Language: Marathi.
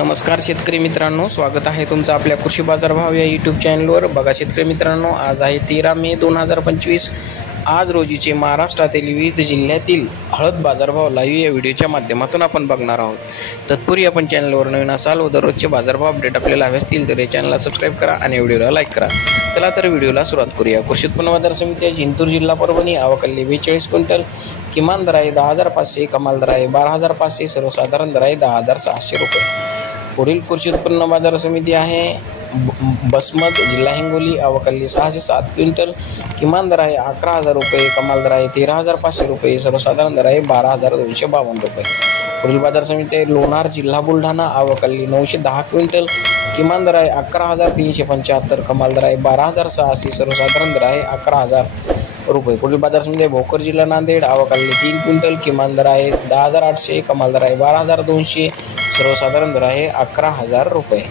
नमस्कार शेतकरी मित्रांनो, स्वागत आहे तुमचं आपल्या कृषी बाजार भाव या यूट्यूब चॅनलवर। बघा शेतकरी मित्रांनो, आज आहे 13 मे 2025। आज रोजीचे महाराष्ट्रातील विविध जिल्ह्यातील हळद बाजारभाव लाईव्ह या व्हिडिओच्या माध्यमातून आपण बघणार आहोत। तत्पूर्वी आपण चॅनलवर नवीन असाल व दररोजचे बाजारभाव अपडेट आपल्याला हवे असतील तर या चॅनलला सबस्क्राईब करा आणि व्हिडिओला लाईक करा। चला तर व्हिडिओला सुरुवात करूया। कृषी उत्पन्न बाजार समिती जिंतूर जिल्हा परभणी, आवकल्ली 42 क्विंटल, किमान दर आहे 10,500, कमाल दर आहे 12,500, सर्वसाधारण दर आहे 10,600 रुपये। पुढील कृषी उत्पन्न बाजार समिती आहे बसमत, जिल्हा हिंगोली, आवकल्ली 607 क्विंटल, किमान दर आहे 11,000 रुपये, कमाल दर आहे 13,500 रुपये, सर्वसाधारण दर आहे 12,252 रुपये। पुढील बाजार समिती आहे लोणार, जिल्हा बुलढाणा, आवकल्ली 910 क्विंटल, किमान दर आहे 11,375, कमाल दर आहे 12,600, सर्वसाधारण दर आहे 11,000 रुपये। पुढील बाजार समिती भोकर, जिल्हा नांदेड, आवकल्ली 3 क्विंटल, किमान दर आहे 10,800, कमाल दर आहे 12,200, सर्वसाधारण दर आहे 11,000 रुपये।